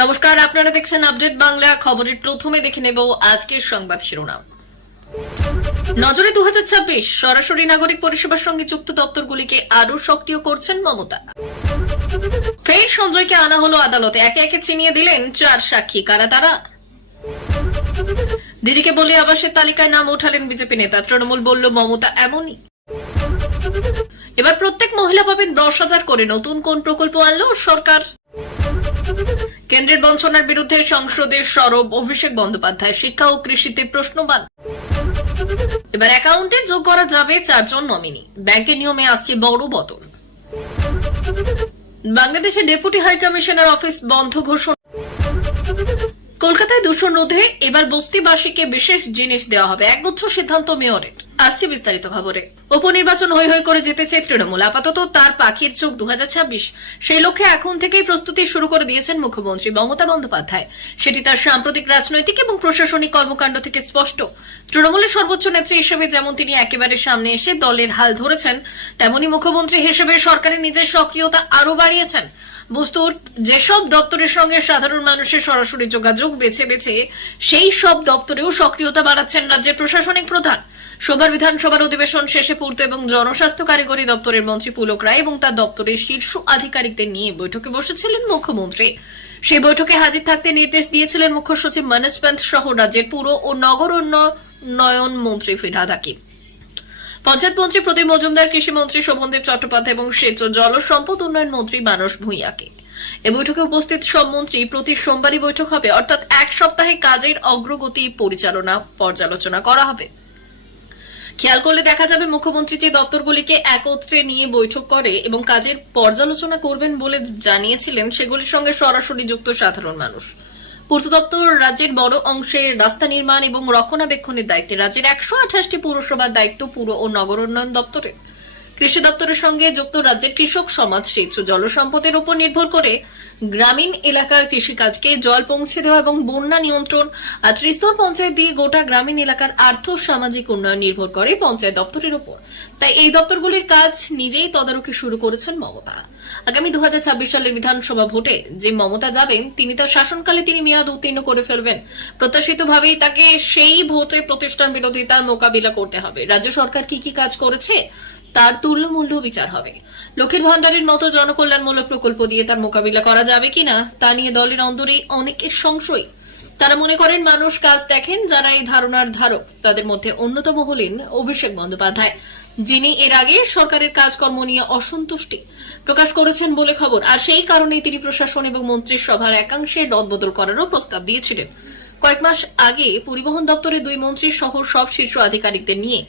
নমস্কার, আপনারা দেখছেন আপডেট বাংলা। খবরের প্রথমে দেখে নেব আজকের সংবাদ শিরোনাম। নজরে 2026 সরাসরি নাগরিক পরিষেবার সঙ্গে যুক্ত দপ্তরগুলিকে আরো সক্রিয় করছেন মমতা। ফের সঞ্জয়কে আনা হলো আদালতে, একে একে চিনিয়ে দিলেন 4 সাক্ষী। কারা তারা? দিদিকে বলে আবাসের তালিকায় নাম ওঠালেন বিজেপি নেতা। তৃণমূল বলল মমতা এমনই। এবার প্রত্যেক মহিলা পাবেন 10,000 করে। নতুন কোন প্রকল্প আনলো সরকার? কেন্দ্রের বঞ্চনার বিরুদ্ধে সংসদের সরব অভিষেক বন্দ্যোপাধ্যায়। শিক্ষা ও কৃষিতে প্রশ্নবান। এবার অ্যাকাউন্টে যোগ করা যাবে 4 জন নমিনি। ব্যাংকের নিয়মে আসছে বড় বদল। বাংলাদেশে ডেপুটি হাই কমিশনার অফিস বন্ধ ঘোষণা। কলকাতায় দূষণ রোধে এবার বস্তিবাসীকে বিশেষ জিনিস দেওয়া হবে। একগুচ্ছ সিদ্ধান্ত মেয়রের। আসছে বিস্তারিত খবরে। উপনির্বাচন হই হই করে জিতেছে তৃণমূল। আপাতত তার পাখির চোখ 2026। সেই লক্ষ্যে এখন থেকেই প্রস্তুতি শুরু করে দিয়েছেন মুখ্যমন্ত্রী মমতা বন্দ্যোপাধ্যায়। সেটি তার সাম্প্রতিক রাজনৈতিক এবং প্রশাসনিক কর্মকাণ্ড থেকে স্পষ্ট। তৃণমূলের সর্বোচ্চ নেত্রী হিসেবে যেমন তিনি একেবারে সামনে এসে দলের হাল ধরেছেন, তেমনি মুখ্যমন্ত্রী হিসেবে সরকারের নিজের সক্রিয়তা আরো বাড়িয়েছেন। বস্তুত যেসব দপ্তরের সঙ্গে সাধারণ মানুষের সরাসরি যোগাযোগ বেছে বেছে সেই সব দপ্তরেও সক্রিয়তা বাড়াচ্ছেন রাজ্যের প্রশাসনিক প্রধান। সোমবার বিধানসভার অধিবেশন শেষে পূর্ত এবং জনস্বাস্থ্য কারিগরি দপ্তরের মন্ত্রী পুলক রায় এবং তার দপ্তরের শীর্ষ আধিকারিকদের নিয়ে বৈঠকে বসেছিলেন মুখ্যমন্ত্রী। সেই বৈঠকে হাজির থাকতে নির্দেশ দিয়েছিলেন মুখ্য সচিব মনোজ পান্ত সহ রাজ্যের পুর ও নগর উন্নয়ন মন্ত্রী ফিরহাদ হাকিম, পঞ্চায়েত মন্ত্রী প্রদীপ মজুমদার, কৃষি মন্ত্রী শোভনদেব চট্টোপাধ্যায় এবং সেচ ও জল সম্পদ উন্নয়ন মন্ত্রী মানস ভূঁইয়াকে। এ বৈঠকে উপস্থিত সব মন্ত্রী প্রতি সোমবারই বৈঠক হবে, অর্থাৎ এক সপ্তাহে কাজের অগ্রগতি পর্যালোচনা করা হবে। খেয়াল করলে দেখা যাবে মুখ্যমন্ত্রী যে দপ্তরগুলিকে একত্রে নিয়ে বৈঠক করে এবং কাজের পর্যালোচনা করবেন বলে জানিয়েছিলেন, সেগুলির সঙ্গে সরাসরি যুক্ত সাধারণ মানুষ। পূর্ত দপ্তর রাজ্যের বড় অংশের রাস্তা নির্মাণ এবং রক্ষণাবেক্ষণের দায়িত্বে। রাজ্যের 128টি পৌরসভার দায়িত্ব পুর ও নগর উন্নয়ন দপ্তরের। কৃষি দপ্তরের সঙ্গে যুক্ত রাজ্যের কৃষক সমাজ সেচ ও জলসম্পদের উপর নির্ভর করে গ্রামীণ এলাকার কৃষিকাজকে জল পৌঁছে দেওয়া এবং বন্যা নিয়ন্ত্রণ। আর ত্রিস্তর পঞ্চায়েত দিয়ে গোটা গ্রামীণ এলাকার আর্থ সামাজিক উন্নয়ন নির্ভর করে পঞ্চায়েত দপ্তরের উপর। তাই এই দপ্তরগুলির কাজ নিজেই তদারকি শুরু করেছেন মমতা। আগামী 2026 সালের বিধানসভা ভোটে যে মমতা যাবেন, তিনি তার শাসনকালে তিনি মেয়াদ উত্তীর্ণ করে ফেলবেন। প্রত্যাশিতভাবেই তাকে সেই ভোটে প্রতিষ্ঠান বিরোধিতার মোকাবিলা করতে হবে। রাজ্য সরকার কি কি কাজ করেছে তার তুল্যমূল্য বিচার হবে। লক্ষ্মীর ভান্ডারের মতো জনকল্যাণমূলক প্রকল্প দিয়ে তার মোকাবিলা করা যাবে কিনা তা নিয়ে দলের অন্দরে অনেকের সংশয়। তারা মনে করেন মানুষ কাজ দেখেন। যারা এই ধারণার ধারক তাদের মধ্যে অন্যতম হলেন অভিষেক বন্দ্যোপাধ্যায়, যিনি এর আগে সরকারের কাজকর্ম নিয়ে অসন্তুষ্টি প্রকাশ করেছেন বলে খবর। আর সেই কারণেই তিনি প্রশাসন এবং মন্ত্রিসভার একাংশে রদবদল করারও প্রস্তাব দিয়েছিলেন। কয়েক মাস আগে পরিবহন দপ্তরের 2 মন্ত্রী সহ সব শীর্ষ আধিকারিকদের নিয়ে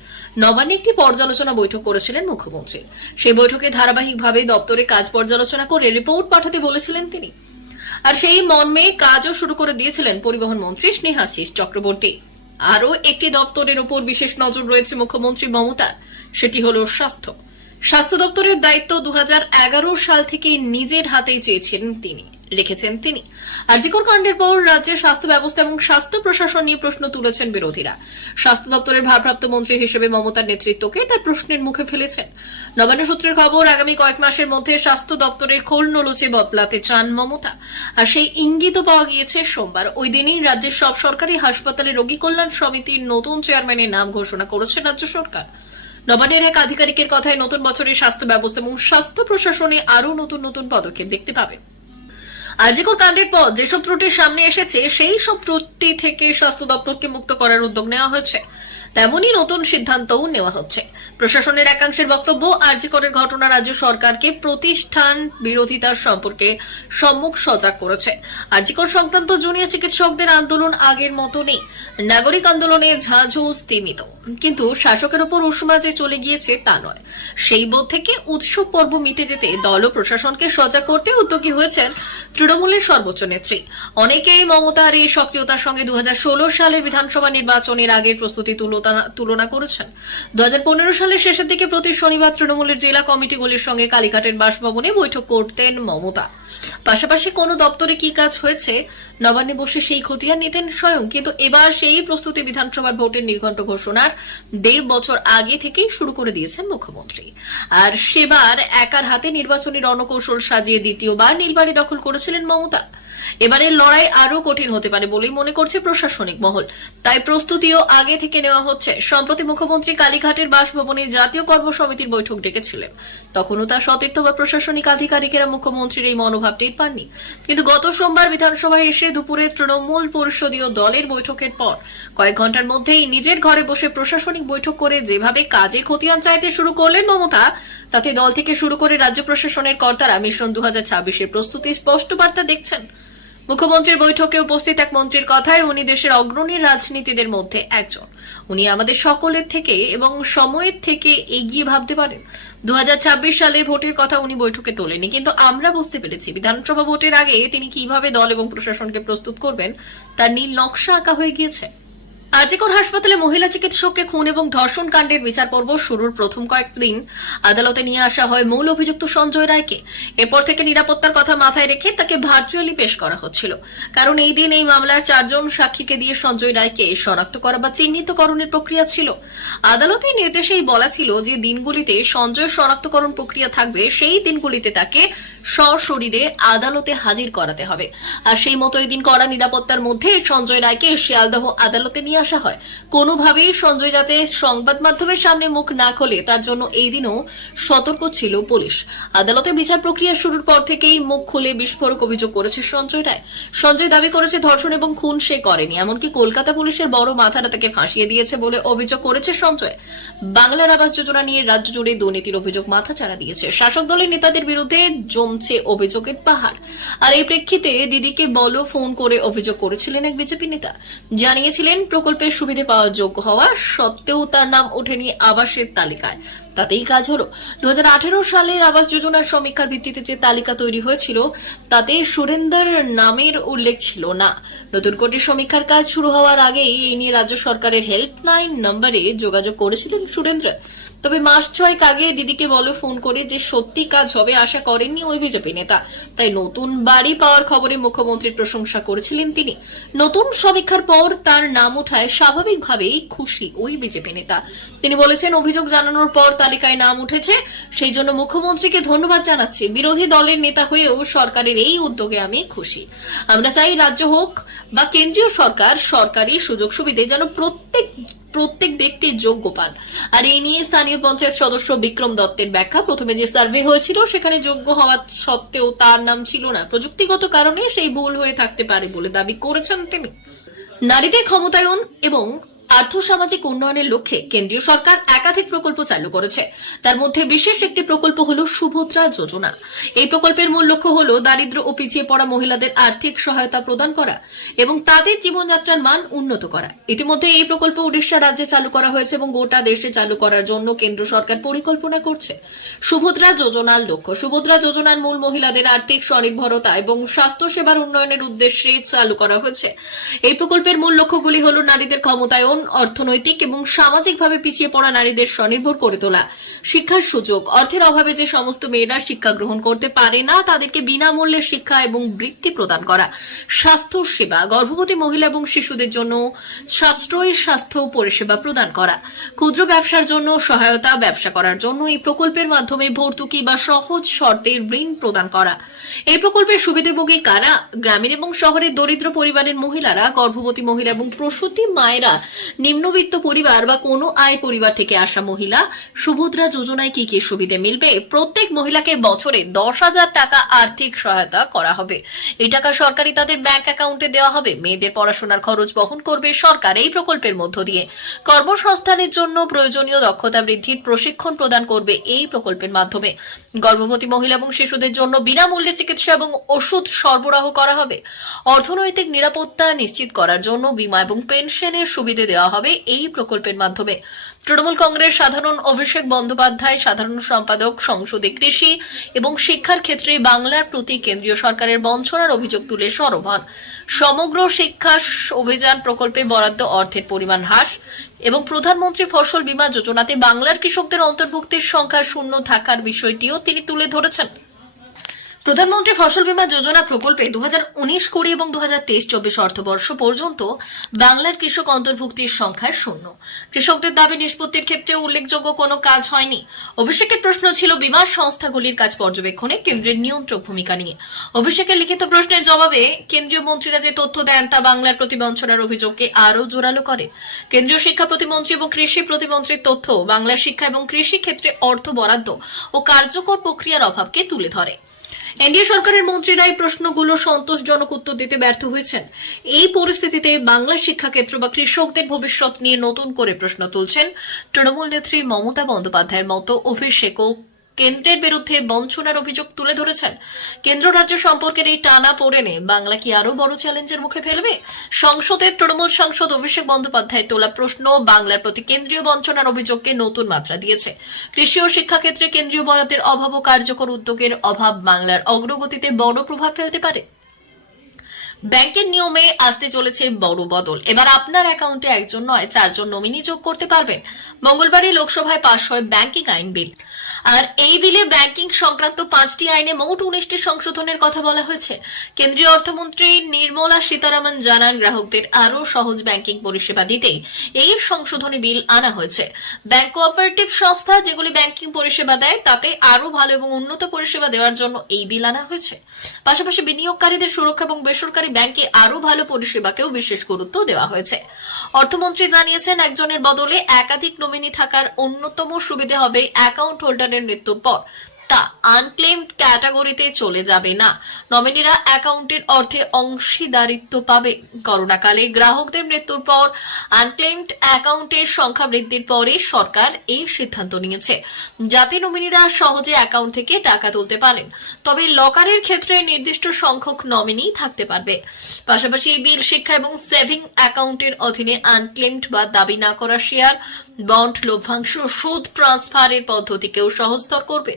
নবান্নে একটি পর্যালোচনা বৈঠক করেছিলেন মুখ্যমন্ত্রী। সেই বৈঠকে ধারাবাহিকভাবে দপ্তরে কাজ পর্যালোচনা করে রিপোর্ট পাঠাতে বলেছিলেন তিনি। আর সেই মর্মে কাজও শুরু করে দিয়েছিলেন পরিবহন মন্ত্রী স্নেহাশিস চক্রবর্তী। আরও একটি দপ্তরের উপর বিশেষ নজর রয়েছে মুখ্যমন্ত্রী মমতার, সেটি হল স্বাস্থ্য। স্বাস্থ্য দপ্তরের দায়িত্ব 2011 সাল থেকে নিজের হাতেই রেখেছেন তিনি। আরজিকর কাণ্ডের পর রাজ্যের স্বাস্থ্য ব্যবস্থা এবং স্বাস্থ্য প্রশাসন নিয়ে প্রশ্ন তুলেছেন বিরোধীরা। স্বাস্থ্য দপ্তরের ভারপ্রাপ্ত মন্ত্রী হিসেবে মমতার নেতৃত্বকে তার প্রশ্নের মুখে ফেলেছেন। নবান্ন সূত্রের খবর, আগামী কয়েক মাসের মধ্যে স্বাস্থ্য দপ্তরের খোল নলচে বদলাতে চান মমতা। আর সেই ইঙ্গিতও পাওয়া গিয়েছে সোমবার। ওই দিনই রাজ্যের সব সরকারি হাসপাতালে রোগী কল্যাণ সমিতির নতুন চেয়ারম্যানের নাম ঘোষণা করেছে রাজ্য সরকার। নবান্নের এক আধিকারিকের কথায় নতুন বছরে স্বাস্থ্য ব্যবস্থা এবং স্বাস্থ্য প্রশাসনে আরও নতুন নতুন পদক্ষেপ দেখতে পাবেন। আরজিকর কাণ্ডের পর যেসব ত্রুটি সামনে এসেছে, সেই সব ত্রুটি থেকে স্বাস্থ্য দপ্তরকে মুক্ত করার উদ্যোগ নেওয়া হয়েছে। তেমনই নতুন সিদ্ধান্তও নেওয়া হচ্ছে। প্রশাসনের একাংশের বক্তব্য, আরজিকরের ঘটনা রাজ্য সরকারকে প্রতিষ্ঠান বিরোধিতার সম্পর্কে সম্মুখ সজাগ করেছে। আরজিকর সংক্রান্ত জুনিয়র চিকিৎসকদের আন্দোলন আগের মতো নেই। নাগরিক আন্দোলনে ঝাঁঝু স্তিমিত, কিন্তু শাসকের উপর উষ্মা যে চলে গিয়েছে তা নয়। সেই বোধ থেকে উৎসব পর্ব মিটে যেতে দল ও প্রশাসনকে সজাগ করতে উদ্যোগী হয়েছেন তৃণমূলের সর্বোচ্চ নেত্রী। অনেকেই মমতার এই সক্রিয়তার সঙ্গে 2016 সালের বিধানসভা নির্বাচনের আগের প্রস্তুতি তুলনা করেছেন। 2015 সালের শেষের দিকে প্রতি শনিবার তৃণমূলের জেলা কমিটিগুলির সঙ্গে কালীঘাটের বাসভবনে বৈঠক করতেন মমতা। পাশাপাশি কোন দপ্তরে কি কাজ হয়েছে নবান্নে বসে সেই খতিয়ান নিতেন স্বয়ং। কিন্তু এবার সেই প্রস্তুতি বিধানসভার ভোটের নির্ঘণ্ট ঘোষণার 1.5 বছর আগে থেকেই শুরু করে দিয়েছেন মুখ্যমন্ত্রী। আর সেবার একার হাতে নির্বাচনী রণকৌশল সাজিয়ে দ্বিতীয়বার নীলবাড়ি দখল করেছিলেন মমতা। এবারের লড়াই আরো কঠিন হতে পারে বলেই মনে করছে প্রশাসনিক মহল, তাই প্রস্তুতিও আগে থেকে নেওয়া হচ্ছে। সম্প্রতি মুখ্যমন্ত্রী কালীঘাটের বাসভবনে জাতীয় কর্মসমিতির বৈঠক ডেকেছিলেন, তখনও তার সতীর্থ বা প্রশাসনিক আধিকারিকেরা মুখ্যমন্ত্রীর এই মনোভাব টের পাননি। কিন্তু গত সোমবার বিধানসভায় এসে দুপুরে তৃণমূল পরিষদীয় দলের বৈঠকের পর কয়েক ঘন্টার মধ্যেই নিজের ঘরে বসে প্রশাসনিক বৈঠক করে যেভাবে কাজে খতিয়ান চাইতে শুরু করলেন মমতা, তাতে দল থেকে শুরু করে রাজ্য প্রশাসনের কর্তারা মিশন 2026-এর প্রস্তুতি স্পষ্ট বার্তা দেখছেন। মুখ্যমন্ত্রীর বৈঠকে উপস্থিত এক মন্ত্রীর কথায় উনি দেশের অগ্রণী রাজনীতিদের মধ্যে একজন। উনি আমাদের সকলের থেকে এবং সময়ের থেকে এগিয়ে ভাবতে পারেন। 2026 সালে ভোটের কথা উনি বৈঠকে তোলেনি, কিন্তু আমরা বুঝতে পেরেছি বিধানসভা ভোটের আগে তিনি কিভাবে দল এবং প্রশাসনকে প্রস্তুত করবেন তার নীল নকশা আঁকা হয়ে গিয়েছে। আরজিকর হাসপাতালে মহিলা চিকিৎসককে খুন এবং ধর্ষণ কাণ্ডের বিচার পর্ব শুরুর প্রথম কয়েকদিন আদালতে নিয়ে আসা হয় মূল অভিযুক্ত সঞ্জয় রায়কে। এরপর থেকে নিরাপত্তার কথা মাথায় রেখে তাকে ভার্চুয়ালি পেশ করা হচ্ছিল, কারণ এই দিন এই মামলার 4 জন সাক্ষীকে দিয়ে সঞ্জয় রায়কে শনাক্ত করা বা চিহ্নিতকরণের প্রক্রিয়া ছিল। আদালতের নির্দেশেই বলা ছিল যে দিনগুলিতে সঞ্জয়ের শনাক্তকরণ প্রক্রিয়া থাকবে, সেই দিনগুলিতে তাকে সশরীরে আদালতে হাজির করাতে হবে। আর সেই মতো এই দিন কড়া নিরাপত্তার মধ্যে সঞ্জয় রায়কে শিয়ালদহ আদালতে নিয়ে আসা হয়। কোনোভাবেই সঞ্জয় যাতে সংবাদ মাধ্যমের সামনে মুখ না খোলে তার জন্য এই দিনও সতর্ক ছিল পুলিশ। আদালতে বিচার প্রক্রিয়া শুরুর পর থেকেই মুখ খুলে বিস্ফোরক অভিযোগ করেছে সঞ্জয় রায়। সঞ্জয় দাবি করেছে ধর্ষণ এবং খুন সে করেনি, এমনকি কলকাতা পুলিশের বড় মাথারা তাকে ফাঁসিয়ে দিয়েছে বলে অভিযোগ করেছে সঞ্জয়। বাংলার আবাস যোজনা নিয়ে রাজ্য জুড়ে দুর্নীতির অভিযোগ মাথাচাড়া দিয়েছে। শাসক দলের নেতাদের বিরুদ্ধে জমছে অভিযোগের পাহাড়। আর এই প্রেক্ষিতে দিদিকে বলো ফোন করে অভিযোগ করেছিলেন এক বিজেপি নেতা। জানিয়েছিলেন প্রকল্পের সুবিধা পাওয়ার যোগ্য হওয়া সত্ত্বেও তার নাম ওঠেনি আবাসের তালিকায়। তাতেই কাজ হলো। 2018 সালের আবাস যোজনার সমীক্ষার ভিত্তিতে যে তালিকা তৈরি হয়েছিল তাতে সুরেন্দর নামের উল্লেখ ছিল না। নতুন কোটি সমীক্ষার কাজ শুরু হওয়ার আগেই এই নিয়ে রাজ্য সরকারের হেল্পলাইন নম্বরে যোগাযোগ করেছিলেন সুরেন্দ্র। তবে মাস 6 আগে দিদিকে বলো ফোন করে যে সত্যি কাজ হবে আশা করেননি ওই বিজেপি নেতা। তাই নতুন বাড়ি পাওয়ার খবরে মুখ্যমন্ত্রীর প্রশংসা করেছিলেন তিনি। নতুন সমীক্ষার পর তার নাম ওঠায় স্বাভাবিকভাবেই খুশি ওই বিজেপি নেতা। তিনি বলেছেন, অভিযোগ জানানোর পর তালিকায় নাম উঠেছে, সেই জন্য মুখ্যমন্ত্রীকে ধন্যবাদ জানাচ্ছি। বিরোধী দলের নেতা হয়েও সরকারের এই উদ্যোগে আমি খুশি। আমরা চাই রাজ্য হোক বা কেন্দ্রীয় সরকার সরকারি সুযোগ সুবিধে যেন প্রত্যেক ব্যক্তি যোগ্য পান। আর এই নিয়ে স্থানীয় পঞ্চায়েত সদস্য বিক্রম দত্তের ব্যাখ্যা, প্রথমে যে সার্ভে হয়েছিল সেখানে যোগ্য হওয়া সত্ত্বেও তার নাম ছিল না, প্রযুক্তিগত কারণে সেই ভুল হয়ে থাকতে পারে বলে দাবি করেছেন তিনি। নারীদের ক্ষমতায়ন এবং আর্থসামাজিক উন্নয়নের লক্ষ্যে কেন্দ্রীয় সরকার একাধিক প্রকল্প চালু করেছে। তার মধ্যে বিশেষ একটি প্রকল্প হল সুভদ্রা যোজনা। এই প্রকল্পের মূল লক্ষ্য হল দারিদ্র ও পিছিয়ে পড়া মহিলাদের আর্থিক সহায়তা প্রদান করা এবং তাদের জীবনযাত্রার মান উন্নত করা। ইতিমধ্যে এই প্রকল্প উড়িষ্যা রাজ্যে চালু করা হয়েছে এবং গোটা দেশে চালু করার জন্য কেন্দ্র সরকার পরিকল্পনা করছে। সুভদ্রা যোজনার লক্ষ্য, সুভদ্রা যোজনার মূল মহিলাদের আর্থিক স্বনির্ভরতা এবং স্বাস্থ্য সেবার উন্নয়নের উদ্দেশ্যে চালু করা হয়েছে। এই প্রকল্পের মূল লক্ষ্যগুলি হল নারীদের ক্ষমতায়ন, অর্থনৈতিক এবং সামাজিকভাবে পিছিয়ে পড়া নারীদের স্বনির্ভর করে তোলা, শিক্ষার সুযোগ, অর্থের অভাবে যে সমস্ত মেয়েরা শিক্ষা গ্রহণ করতে পারে না তাদেরকে বিনামূল্যে শিক্ষা এবং বৃত্তি প্রদান করা, স্বাস্থ্য সেবা, গর্ভবতী মহিলা এবং শিশুদের জন্য সাশ্রয়ী স্বাস্থ্য পরিষেবা প্রদান করা, ক্ষুদ্র ব্যবসার জন্য সহায়তা, ব্যবসা করার জন্য এই প্রকল্পের মাধ্যমে ভর্তুকি বা সহজ শর্তে ঋণ প্রদান করা। এই প্রকল্পের সুবিধাভোগী কারা? গ্রামীণ এবং শহরের দরিদ্র পরিবারের মহিলারা, গর্ভবতী মহিলা এবং প্রসূতি মায়েরা, নিম্নবিত্ত পরিবার বা কোনো আয় পরিবার থেকে আসা মহিলা। সুভদ্রা যোজনায় কি কি সুবিধা মিলবে? প্রত্যেক মহিলাকে বছরে 10,000 টাকা আর্থিক সহায়তা করা হবে। এই টাকা সরকারি তাদের ব্যাংক অ্যাকাউন্টে দেওয়া হবে। মেয়েদের পড়াশোনার খরচ বহন করবে সরকার এই প্রকল্পের মধ্য দিয়ে। কর্মসংস্থানের জন্য প্রয়োজনীয় দক্ষতা বৃদ্ধির প্রশিক্ষণ প্রদান করবে এই প্রকল্পের মাধ্যমে। গর্ভবতী মহিলা এবং শিশুদের জন্য বিনামূল্যে চিকিৎসা এবং ওষুধ সরবরাহ করা হবে। অর্থনৈতিক নিরাপত্তা নিশ্চিত করার জন্য বীমা এবং পেনশনের সুবিধা দেওয়া হবে এই প্রকল্পের মাধ্যমে। তৃণমূল কংগ্রেস সাধারণ অভিষেক বন্দ্যোপাধ্যায়, সাধারণ সম্পাদক, সংসদে কৃষি এবং শিক্ষার ক্ষেত্রে বাংলার প্রতি কেন্দ্রীয় সরকারের বঞ্চনার অভিযোগ তুলে সরব হন। সমগ্র শিক্ষা অভিযান প্রকল্পে বরাদ্দ অর্থের পরিমাণ হ্রাস এবং প্রধানমন্ত্রী ফসল বীমা যোজনাতে বাংলার কৃষকদের অন্তর্ভুক্তির সংখ্যা শূন্য থাকার বিষয়টিও তিনি তুলে ধরেছেন। প্রধানমন্ত্রী ফসল বীমা যোজনা প্রকল্পে 2019-20 এবং 2023-24 অর্থবর্ষ পর্যন্ত বাংলার কৃষক অন্তর্ভুক্তির সংখ্যা 0। কৃষকদের দাবি নিষ্পত্তির ক্ষেত্রে উল্লেখযোগ্য কোনো কাজ হয়নি। অভিষেকের প্রশ্ন ছিল বীমা সংস্থাগুলির কাজ পর্যবেক্ষণে কেন্দ্রের নিয়ন্ত্রক ভূমিকা নিয়ে। অভিষেকের লিখিত প্রশ্নের জবাবে কেন্দ্রীয় মন্ত্রীরা যে তথ্য দেন তা বাংলার প্রতি বঞ্চনার অভিযোগকে আরও জোরালো করে। কেন্দ্রীয় শিক্ষা প্রতিমন্ত্রী এবং কৃষি প্রতিমন্ত্রীর তথ্য বাংলার শিক্ষা এবং কৃষি ক্ষেত্রে অর্থ বরাদ্দ ও কার্যকর প্রক্রিয়ার অভাবকে তুলে ধরে। এনডিএ সরকারের মন্ত্রীরা এই প্রশ্নগুলো সন্তোষজনক উত্তর দিতে ব্যর্থ হয়েছেন। এই পরিস্থিতিতে বাংলার শিক্ষাক্ষেত্র বা কৃষকদের ভবিষ্যৎ নিয়ে নতুন করে প্রশ্ন তুলছেন তৃণমূল নেত্রী মমতা বন্দ্যোপাধ্যায়ের মতো অভিষেকও কেন্দ্রের বিরুদ্ধে বঞ্চনার অভিযোগ তুলে ধরেছেন। কেন্দ্র রাজ্য সম্পর্কের এই টানা পড়েনে বাংলা কি আরো বড় চ্যালেঞ্জের মুখে ফেলবে? সংসদের তৃণমূল সাংসদ অভিষেক বন্দ্যোপাধ্যায় তোলা প্রশ্ন বাংলার প্রতি কেন্দ্রীয় বঞ্চনার অভিযোগকে নতুন মাত্রা দিয়েছে। কৃষি ও শিক্ষাক্ষেত্রে কেন্দ্রীয় বরাদ্দের অভাব ও কার্যকর উদ্যোগের অভাব বাংলার অগ্রগতিতে বড় প্রভাব ফেলতে পারে। ব্যাংকের নিয়মে আসতে চলেছে বড় বদল। এবার আপনার অ্যাকাউন্টে একজন নয় 4 জন নমিনি যোগ করতে পারবেন। মঙ্গলবারই লোকসভায় পাশ হয় ব্যাংকিং আইন বিল। আর এই বিলে ব্যাংকিং সংক্রান্ত 5টি আইনে মোট 19টি সংশোধনের কথা বলা হয়েছে। কেন্দ্রীয় অর্থমন্ত্রী নির্মলা সীতারামন জানান, গ্রাহকদের আরও সহজ ব্যাংকিং পরিষেবা দিতেই এই সংশোধনী বিল আনা হয়েছে। ব্যাংক কোঅপারেটিভ সংস্থা যেগুলি ব্যাংকিং পরিষেবা দেয় তাতে আরও ভালো এবং উন্নত পরিষেবা দেওয়ার জন্য এই বিল আনা হয়েছে। পাশাপাশি বিনিয়োগকারীদের সুরক্ষা এবং বেসরকারি ব্যাংকে আরো ভালো পরিষেবাকেও বিশেষ গুরুত্ব দেওয়া হয়েছে। অর্থমন্ত্রী জানিয়েছেন, একজনের বদলে একাধিক নমিনি থাকার অন্যতম সুবিধা হবে অ্যাকাউন্ট হোল্ডারের মৃত্যুর পর তা আনক্লেমড ক্যাটাগরিতে চলে যাবে না। নমিনিরা অ্যাকাউন্টের অর্থে অংশীদারিত্ব পাবে। করোনাকালে গ্রাহকদের মৃত্যুর পর আনক্লেমড অ্যাকাউন্টের সংখ্যা বৃদ্ধির পরে সরকার এই সিদ্ধান্ত নিয়েছে, যাতে নমিনিরা সহজে অ্যাকাউন্ট থেকে টাকা তুলতে পারেন। তবে লকারের ক্ষেত্রে নির্দিষ্ট সংখ্যক নমিনি থাকতে পারবে। পাশাপাশি এই বিল শিক্ষা এবং সেভিং অ্যাকাউন্টের অধীনে আনক্লেমড বা দাবি না করা শেয়ার, বন্ড, লভ্যাংশ, সুদ ট্রান্সফারের পদ্ধতিকেও সহজতর করবে।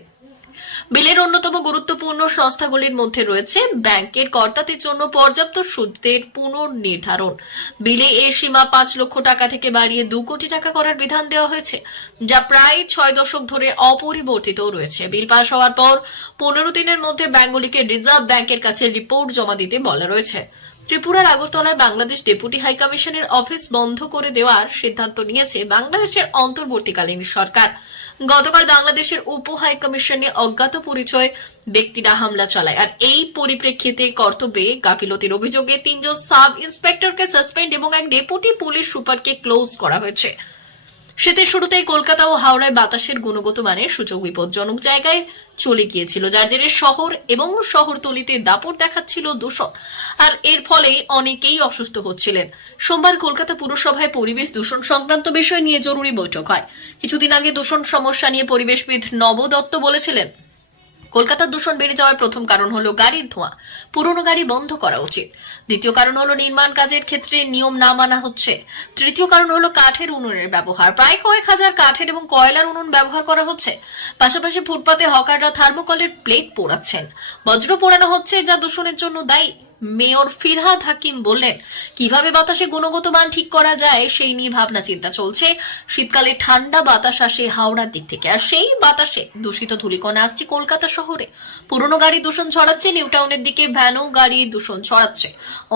বিলের অন্যতম গুরুত্বপূর্ণ সংস্থাগুলির মধ্যে রয়েছে ব্যাংকের কর্তাদের জন্য পর্যাপ্ত সুদের পুনর্নির্ধারণ। বিলে এর সীমা 5 লক্ষ টাকা থেকে বাড়িয়ে 2 কোটি টাকা করার বিধান দেওয়া হয়েছে, যা প্রায় 6 দশক ধরে অপরিবর্তিত রয়েছে। বিল পাস হওয়ার পর 15 দিনের মধ্যে ব্যাংকগুলিকে রিজার্ভ ব্যাংকের কাছে রিপোর্ট জমা দিতে বলা রয়েছে। ত্রিপুরার আগরতলায় বাংলাদেশ ডেপুটি হাইকমিশনের অফিস বন্ধ করে দেওয়ার সিদ্ধান্ত নিয়েছে বাংলাদেশের অন্তর্বর্তীকালীন সরকার। গতকাল বাংলাদেশের উপ হাইকমিশনে অজ্ঞাত পরিচয় ব্যক্তিরা হামলা চালায়। আর এই পরিপ্রেক্ষিতে কর্তব্যে গাফিলতির অভিযোগে 3 জন সাব ইন্সপেক্টরকে সাসপেন্ড এবং এক ডেপুটি পুলিশ সুপারকে ক্লোজ করা হয়েছে। শীতের শুরুতেই কলকাতা ও হাওড়ায় বাতাসের গুণগত মানের সূচক বিপজ্জনক জায়গায় চলে গিয়েছিল, যার জেরে শহর এবং শহরতলিতে দাপট দেখাচ্ছিল দূষণ। আর এর ফলে অনেকেই অসুস্থ হচ্ছিলেন। সোমবার কলকাতা পুরসভায় পরিবেশ দূষণ সংক্রান্ত বিষয় নিয়ে জরুরি বৈঠক হয়। কিছুদিন আগে দূষণ সমস্যা নিয়ে পরিবেশবিদ নব দত্ত বলেছিলেন, কলকাতার দূষণ বেড়ে যাওয়ার প্রথম কারণ হলো গাড়ির ধোঁয়া। পুরনো গাড়ি বন্ধ করা উচিত। দ্বিতীয় কারণ হলো নির্মাণ কাজের ক্ষেত্রে নিয়ম না মানা হচ্ছে। তৃতীয় কারণ হলো কাঠের উনুনের ব্যবহার। প্রায় কয়েক হাজার কাঠের এবং কয়লার উনুন ব্যবহার করা হচ্ছে। পাশাপাশি ফুটপাতে হকাররা থার্মোকলের প্লেট পোড়াচ্ছেন। বজ্র পোড়ানো হচ্ছে, যা দূষণের জন্য দায়ী। মেয়র ফিরহাদ হাকিম বললেন, কিভাবে বাতাসে গুণগত মান ঠিক করা যায় সেই নিয়ে ভাবনা চিন্তা চলছে। শীতকালে ঠান্ডা বাতাস আসে হাওড়ার দিক থেকে, আর সেই বাতাসে দূষিত ধূলিকণা আসছে কলকাতা শহরে। পুরনো গাড়ি দূষণ ছড়াচ্ছে, নিউ টাউনের দিকে ভ্যানও গাড়ি দূষণ ছড়াচ্ছে।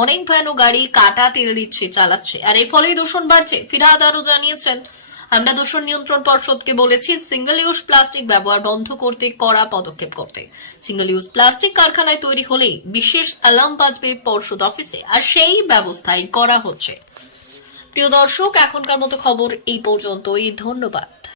অনেক ভ্যানও গাড়ি কাটা তেল দিচ্ছে, চালাচ্ছে, আর এর ফলেই দূষণ বাড়ছে। ফিরহাদ আরো জানিয়েছেন, আমরা দূষণ নিয়ন্ত্রণ পর্ষদকে বলেছি সিঙ্গেল ইউজ প্লাস্টিক ব্যবহার বন্ধ করতে কড়া পদক্ষেপ করতে। সিঙ্গেল ইউজ প্লাস্টিক কারখানায় তৈরি হলেই বিশেষ অ্যালার্ম বাজবে পর্ষদ অফিসে, আর সেই ব্যবস্থাই করা হচ্ছে। প্রিয় দর্শক, এখনকার মতো খবর এই পর্যন্তই। ধন্যবাদ।